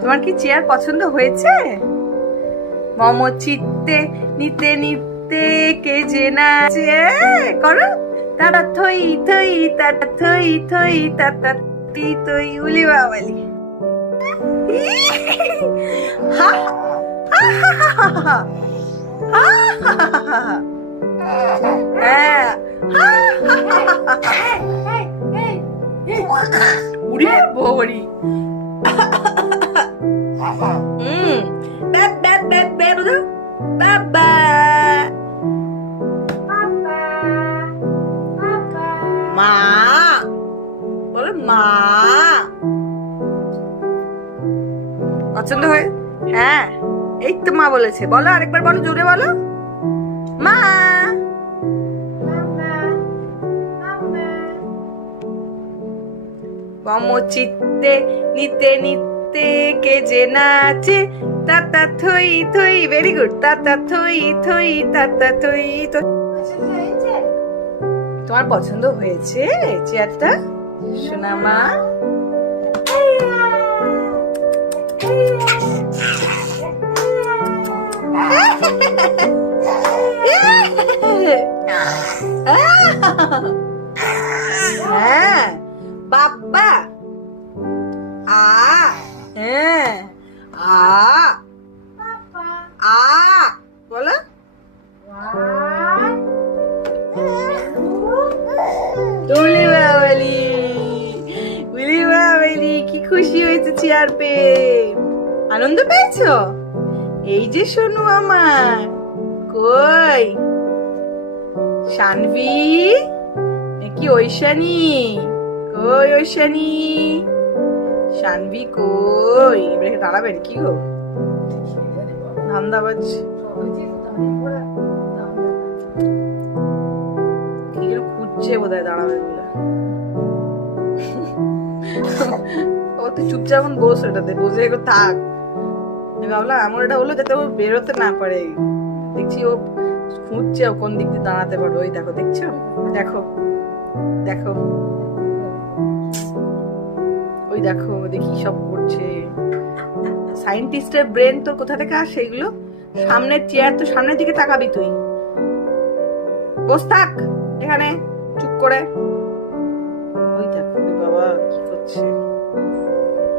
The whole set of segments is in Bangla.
তোমার কি চেয়ার পছন্দ হয়েছে? মম চিত্তে নিতে নিতে কে যে নাচে করো তারা থই থই তাটা থই থই তাতা তি থই উলি বাবালি। হা হা হা হা হ্যাঁ উড়ে বড়ি ব্যাব ব্যাব ব্যাব ব্যাব বাবা মা বলো মা পছন্দ হয়? হ্যাঁ এই তো মা বলেছে, বলো আরেকবার বলো, জোরে বলো মা। মম চিত্তে নিতে নিতে কে যে নাচে তাতা থই থই, ভেরি গুড, তাতা থই থই তাতা থই থই। তোমার পছন্দ হয়েছে চেয়ারটা সোনা মা? হ্যাঁ বাবা আ হ্যাঁ আ আ বলো উলি বাবালি উলি বাবালি, কি খুশি হয়েছে চেয়ার পেয়ে, আনন্দ পেয়েছো? এই যে শোনো আমার কই শানভি নাকি ঐশানী, কই ঐশানী শানভি কই, এবারে দাঁড়াবেন কি গো ধান্দাবাজ কি খুঁজছে বোধহয় দাঁড়াবে বলে। ও তো চুপচাপ এখন বস, এটাতে বসে একটু থাক, ভাবলাম এমন এটা হলো যাতে ও বেরোতে না পারে। দেখছি ও খুঁজছে ও কোন দিক দিয়ে দাঁড়াতে পারবে, ওই দেখো দেখছো, দেখো দেখো ওই দেখো দেখি সব করছে। সায়েন্টিস্টের ব্রেন তোর কোথা থেকে আসে এগুলো? সামনের চেয়ার তো সামনের দিকে তাকাবি তুই, বস থাক এখানে চুপ করে। ওই দেখো বাবা কি করছে,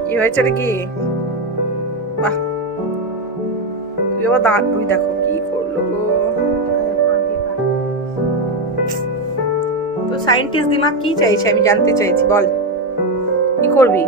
কি হয়েছে নাকি? বাহ তুই আবার দাঁড়, ওই দেখো কি করলো গো। তো সায়েন্টিস্ট দিমাগ কি চাইছে আমি জানতে চাইছি, বল কি করবি?